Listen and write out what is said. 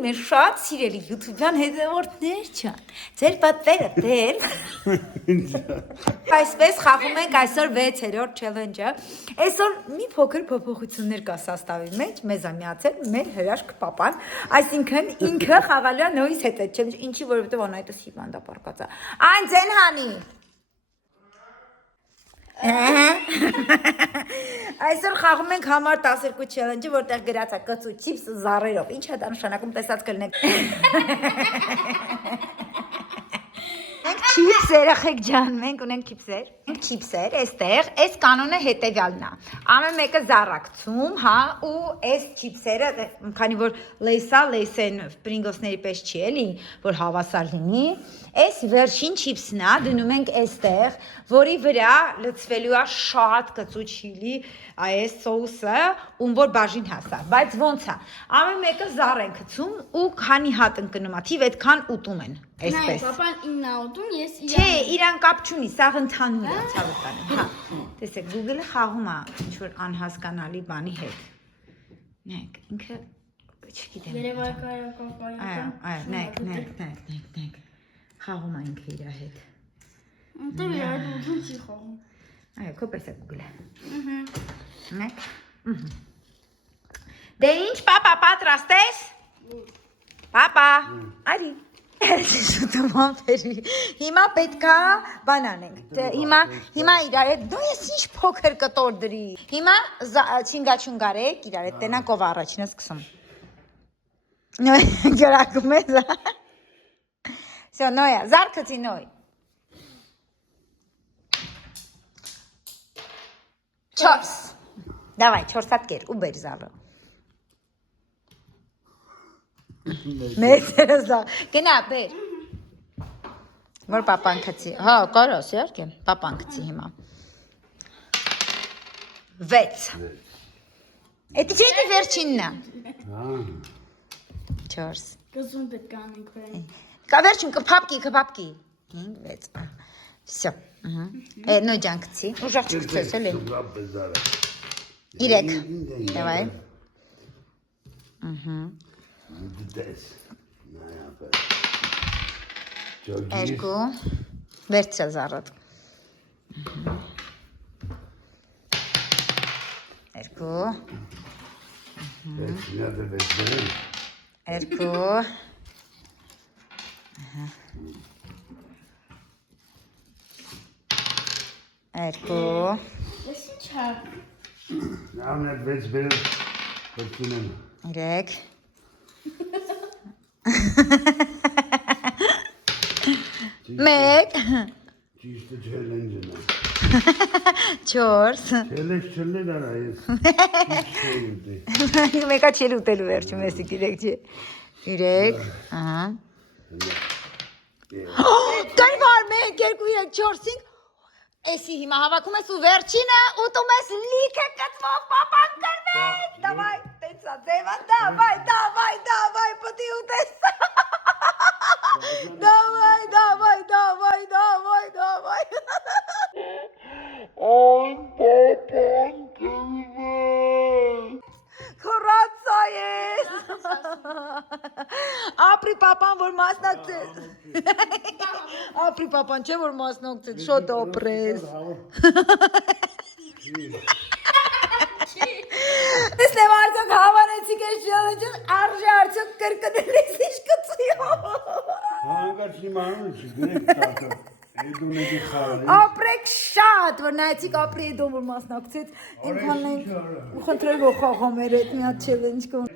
մեր շատ սիրելի YouTube-յան հետևորդներ չան։ Ձեր պատվերը դեր։ Այսպես խաղում ենք այսօր 6-րդ challenge-ը։ Այսօր մի փոքր փոփոխություններ կա սաստավի մեջ, մեզ է միացել մեր հրաշք պապան, այսինքն ինքը խաղալու է նոյիս հետ այդ challenge, ինչի որովհետև անայտս հիվանդապարկած է։ Այն ձեն հանի։ Այսօր խաղում ենք համար 12 challenge-ը, որտեղ գրած է կծու չիփս զառերով։ Ինչ է դա նշանակում, տեսած կլինեք։ Մենք չիփս երեխեք ջան, մենք ունենք չիփսեր։ Մենք չիփսեր, այստեղ, այս կանոնը հետևյալն է։ Ամեն մեկը զառակցում, հա, ու այս չիփսերը, քանի որ լեյսա, լեյսեն Pringles-ների պես չի էլի, որ հավասար լինի, այս վերջին չիփսն է դնում ենք այստեղ, որի վրա լցվելու է շատ կծու չիլի այս սոուսը, ում որ բաժին հասավ, բայց ոնց է։ Ամեն մեկը զառ են գցում ու քանի հատ ընկնում է, թիվ այդքան ուտում են, այսպես։ Պապան ինքն է ուտում, ես իրան։ Չէ, իրան կապ չունի, սա ընդհանուր է, ցավոքանը։ Հա, տեսեք, Google-ը խաղում է ինչ-որ անհասկանալի բանի հետ։ Նայեք, ինքը չգիտեմ։ Երևակայական։ Այո, նայեք։ Խաղում է ինքը իր հետ։ Դե իր հետ ուտում չի խաղում։ Այո, քո պես է Google-ը։ Նայեք։ Դե ինչ, պապա, պատրաստ ես։ Պապա, արի։ Շուտով ամփերի։ Հիմա պետքա բան անենք։ Հիմա իրար հետ դու ես ինչ փոքր կտոր դրի։ Հիմա չինգաչունգարեք իրար հետ տենանք ով առաջինը սկսում։ Գերակում ես։ Всё, Նոյա, զարկցի Նոյ։ 4 Давай, 4 հատ կեր ու բեր զառը։ Մեծերը զա։ Գնա, բեր։ Որ պապան գցի։ Հա, կարոս, իհարկե, պապան գցի հիմա։ 6 Էդի չէ դի վերջինն է։ 4 Գզում պետք է անենք վրան։ Կա վերջին կփապկի։ 5 6 Всё։ Նո ջան գցի։ Ուժեղ չգցես էլի։ 3 Давай։ Երկու վերցրա զառդ։ Երկու Ես ինչ հա։ Ամեն վեց բերել բրկինեմ։ 3 Մեկ Ճիշտը չելենջն է։ 4 Չելեջ արա ես։ Մեկա չել ուտելու վերջում էսի գիրեք չի։ 3 ահա Կայվար 1 2 3 4 5 Էսի հիմա հավաքում ես ու վերջինը ուտում ես լիքը կծվով պապան կրվեց։ Դավայ, տեսա ձևա, դավայ, պտի ուտես։ Դավայ։ Այն պապան կրվեց։ Խորացա ես։ Ապրի պապան, որ մասնակցես։ Ապրի պապան չէ, որ մասնակցես, շոտ օպրես։ Տեսնեմ արդյոք հավանեցիք ես ճանաչես, արժե արդյոք կրկնելիս ինչ կծիով։ Հանգաց իմանուն չի, գրեք տատը, էդուն էդի խարը։ Ապրեք շատ, որ նայեցիք ապրի էդոն, որ մասնակցեց, ինքան ենք, ու խնդրել որ խաղամ էր էդ մի հատ չելենջ կոն։